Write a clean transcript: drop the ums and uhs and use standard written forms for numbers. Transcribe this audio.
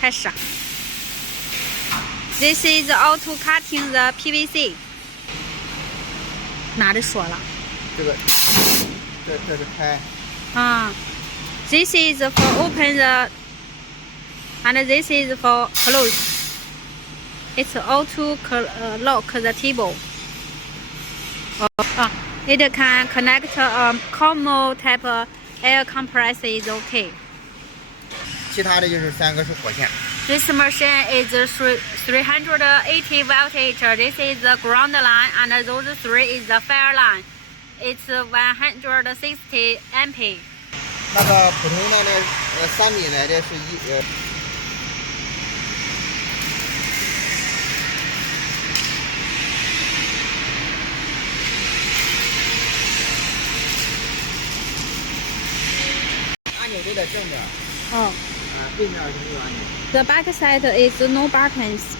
开始。This is auto cutting the PVC。哪里说了？这是开。啊。This is for open the, and this is for close. It's auto lock the table. It can connect a common type air compressor is okay. 其他的就是3个是火线。This machine is 380 voltage. This is the ground line, and those 3 is the fire line. It's 160 ampere. 那个普通的那3米的这是按钮都得正着。哦。对面是没有按钮。The back side is no buttons.